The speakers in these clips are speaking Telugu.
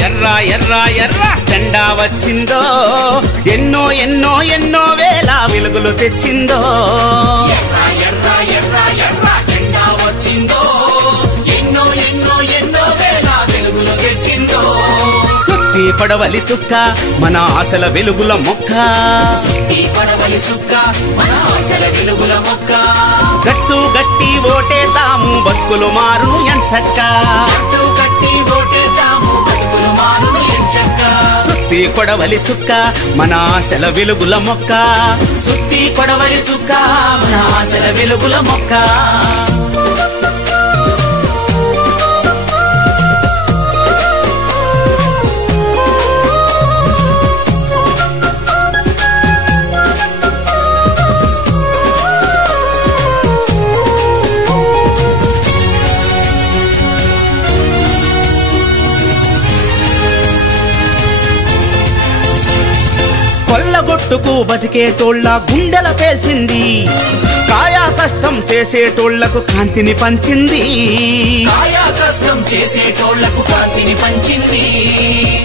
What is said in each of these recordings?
ఎర్ర ఎర్ర ఎర్ర జెండా వచ్చిందో ఎన్నో ఎన్నో ఎన్నో వేల వెలుగులు తెచ్చిందో ఎర్ర ఎర్ర ఎర్ర జెండా వచ్చిందో ఎన్నో ఎన్నో ఎన్నో వేల వెలుగులు తెచ్చిందో సుత్తి పడవలి చుక్క మన ఆశల వెలుగుల మొక్క సుత్తి పడవలి చుక్క మన ఆశల వెలుగుల మొక్క జట్టు గట్టి ఓటేద్దాము బతుకులు మారును ఎంచక్క జట్టు కట్టి ఓటేద్దాము బతుకులు మారును ఎంచక్క సుత్తి కొడవలి చుక్క మన ఆశల వెలుగుల మొక్క సుత్తి కొడవలి చుక్క మన ఆశల వెలుగుల మొక్క కొల్లగొట్టుకు బతికేటోళ్ళ గుండెల పేల్చింది కాయా కష్టం చేసేటోళ్లకు కాంతిని పంచింది కాయా కష్టం చేసేటోళ్లకు కాంతిని పంచింది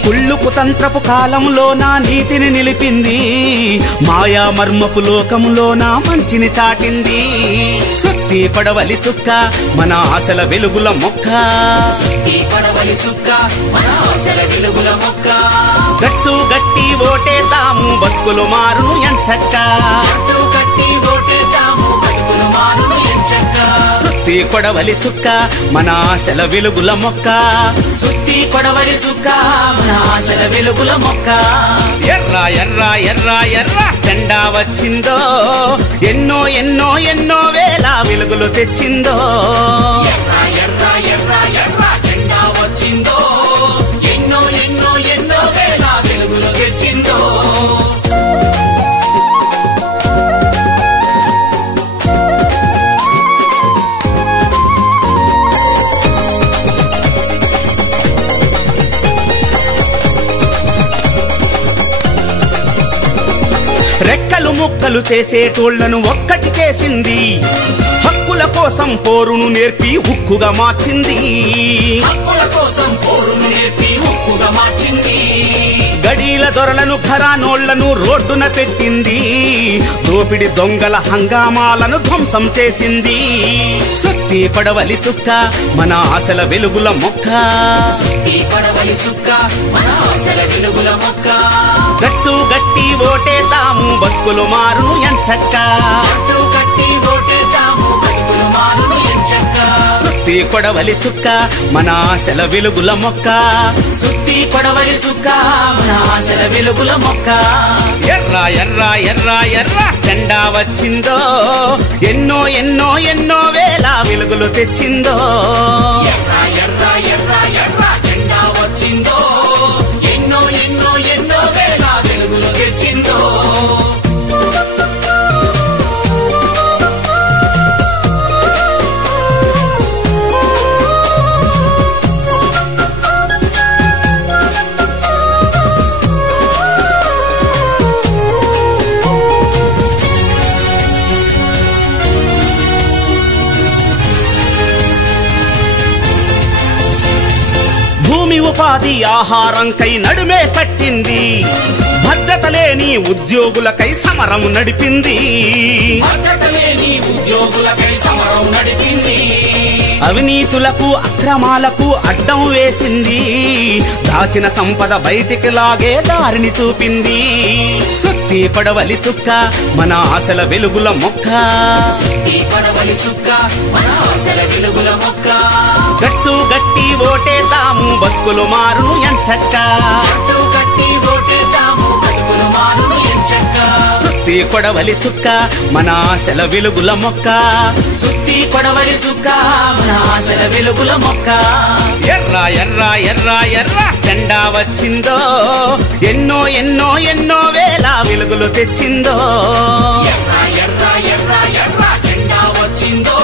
కుళ్ళుకు తంత్రపు కాలంలోన నీతిని నిలిపింది మాయా మర్మపు లోకంలోన మంచిని చాటింది సుత్తి పడవలి చుక్క మన ఆశల వెలుగుల మొక్క సుత్తి పడవలి చుక్క మన ఆశల వెలుగుల మొక్క జట్టు గట్టి ఓటేద్దాము బతుకులు మారును ఎంచక్క జట్టు కట్టి ఓటేద్దాము బతుకులు మారును ఎంచక్క సుత్తి కొడవలి చుక్క మన ఆశల వెలుగుల మొక్క సుత్తి కొడవలి చుక్క మన ఆశల వెలుగుల మొక్క ఎర్ర ఎర్ర ఎర్ర ఎర్ర జెండా వచ్చిందో ఎన్నో ఎన్నో ఎన్నో వేల వెలుగులు తెచ్చిందో ఎర్ర ఎర్ర ఎర్ర ఎర్ర జెండా వచ్చిందో ఎన్నో ఎన్నో ఎన్నో వేల వెలుగులు తెచ్చిందో రెక్కలు ముక్కలు చేసేటోళ్లను ఒక్కటి చేసింది హక్కుల కోసం పోరును నేర్పి హుక్కుగా మార్చింది హక్కుల కోసం పోరును నేర్పి హక్కుగా మార్చింది గడీల దొరలను ఖరానోళ్లను రోడ్డున పెట్టింది దోపిడి దొంగల హంగామాలను ధ్వంసం చేసింది సుత్తి పడవలి చుక్క మన ఆశల వెలుగుల మొక్క సుత్తి పడవలి చుక్క మన ఆశల వెలుగుల మొక్క జట్టు గట్టి ఓటేద్దాము బతుకులు మారును ఎంచక్క జట్టు కట్టి ఓటేద్దాము బతుకులు మారును ఎంచక్క సుత్తి కొడవలి చుక్క మన ఆశల వెలుగుల మొక్క సుత్తి కొడవలి చుక్క మన ఆశల వెలుగుల మొక్క ఎర్ర ఎర్ర ఎర్ర ఎర్ర జెండా వచ్చిందో ఎన్నో ఎన్నో ఎన్నో వేల వెలుగులు తెచ్చిందో ఎర్ర ఎర్ర ఎర్ర ఎర్ర జెండా వచ్చిందో ఎన్నో ఎన్నో ఎన్నో వేల వెలుగులు తెచ్చిందో భూమి ఉపాధి ఆహారంకై నడుమే కట్టింది భద్రత లేని ఉద్యోగులకై సమరం నడిపింది భద్రత లేని ఉద్యోగులకై సమరం నడిపింది అవినీతులకు అక్రమాలకు అడ్డం వేసింది దాచిన సంపద బయటికి లాగే దారిని చూపింది సుత్తి పడవలి చుక్క మన ఆశల వెలుగుల మొక్క సుత్తి పడవలి చుక్క మన ఆశల వెలుగుల మొక్క జట్టు గట్టి ఓటేద్దాము బతుకులు మారును ఎంచక్క జట్టు కట్టి ఓటేద్దాము బతుకులు మారును ఎంచక్క సుత్తి కొడవలి చుక్క మన ఆశల వెలుగుల మొక్క సుత్తి కొడవలి చుక్క మన ఆశల వెలుగుల మొక్క ఎర్ర ఎర్ర ఎర్ర ఎర్ర జెండా వచ్చిందో ఎన్నో ఎన్నో ఎన్నో వేల వెలుగులు తెచ్చిందో ఎర్ర ఎర్ర ఎర్ర ఎర్ర జెండా వచ్చిందో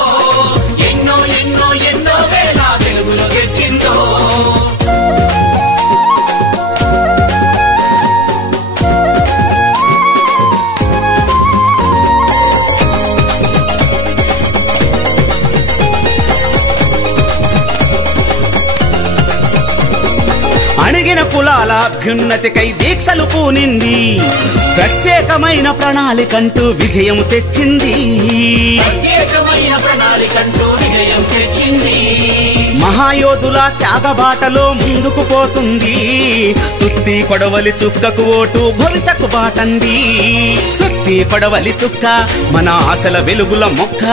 ఎన్నో ఎన్నో ఎన్నో వేల వెలుగులు తెచ్చిందో వర్గాల అభ్యున్నతికై దీక్షలు పూనింది. ప్రత్యేకమైన ప్రణాళికంటూ విజయం తెచ్చింది. ప్రత్యేకమైన ప్రణాళికంటూ విజయం తెచ్చింది. మహాయోధుల త్యాగబాటలో ముందుకు పోతుంది. సుత్తి కొడవలి చుక్కకు ఓటు భవితకు బాటంది. సుత్తి కొడవలి చుక్క మన ఆశల వెలుగుల మొక్క.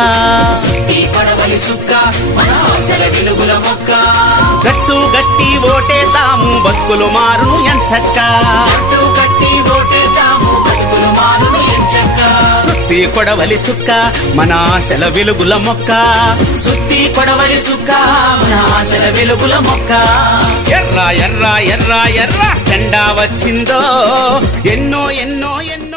సుత్తి కొడవలి చుక్క మన ఆశల వెలుగుల మొక్క. జట్టు గట్టి ఓటేద్దాము బతుకులు మారును ఎంచక్క. జట్టు గట్టి ఓటేద్దాము బతుకులు మారును ఎంచక్క. సుత్తి కొడవలి చుక్క మన ఆశల వెలుగుల మొక్క. సుత్తి కొడవలి చుక్క మన ఆశల వెలుగుల మొక్క. ఎర్ర ఎర్ర ఎర్ర ఎర్ర జెండా వచ్చిందో ఎన్నో ఎన్నో ఎన్నో